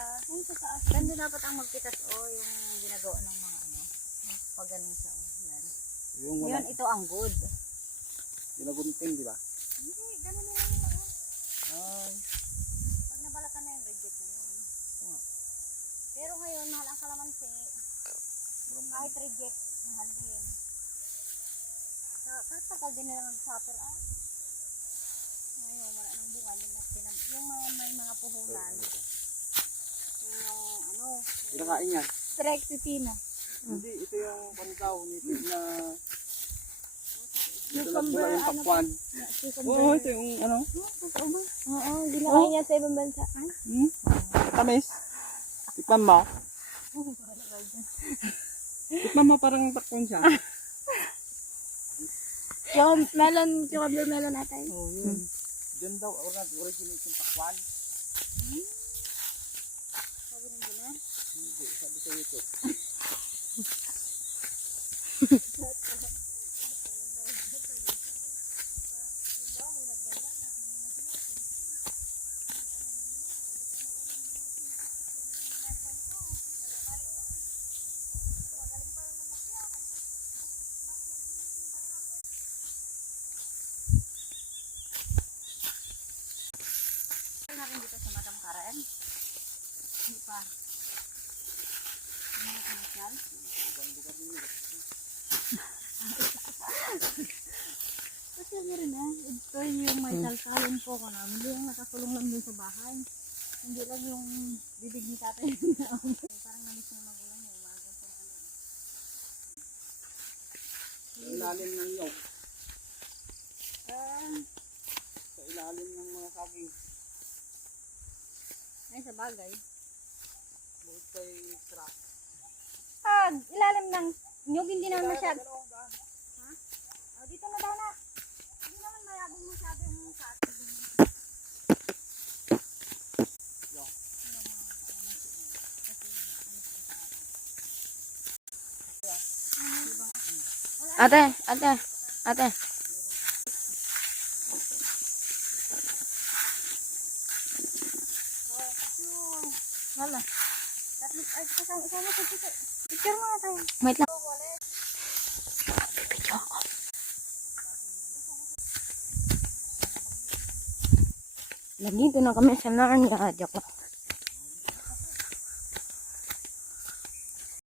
Ay, sa taas. Ganda dapat ang magpitas yung ginagawa ng mga pag ganun sa yan. Ngayon, ito ang good. Ginagunting, di ba? Hindi, ganun na lang yun. Ay. Pag nabalatan na yung reject na yun. Pero ngayon, mahal ang kalamansi. Kahit reject, mahal din. Katagal din nila mag-supper ngayon, wala nang bunga. Yung may mga puhunan. Yung Kinakain yan. Trexipina. Hindi, ito yung pantaw. Nitid na... Cucumber, yung pakwan. Oo, ito yung ano? Oo, ginakain niya sa ibang bansa. Tamis. Tikman mo. Tikman mo parang takpan siya. Yung melon, cucumber melon natin. Oo, yun. Diyan daw, originate yung pakwan. Sabi nang gano'n? Hindi, sabi sa YouTube. Natin dito sa Madam Karen. Hindi pa. Hindi na komersyal. Kasi ano rin ito yung may salsalin po ko namin. Hindi yung nakakulong lang dun sa bahay. Hindi lang yung bibig ni tatay. Parang namiss na magulang yung umaga sa Ilalim ng yog. Sa ilalim ng mga saging. Ay, sa bagay. Bukod kay trap. Ilalim ng nyug, hindi naman masyado. Ha? Dito na daw na. Hindi naman mayabong masyado yung sakin. Ate. Wala. Sama sa picture mga tayo. Wait lang. Video ako. Lagi, doon na kami sa Narnia. Joke lang.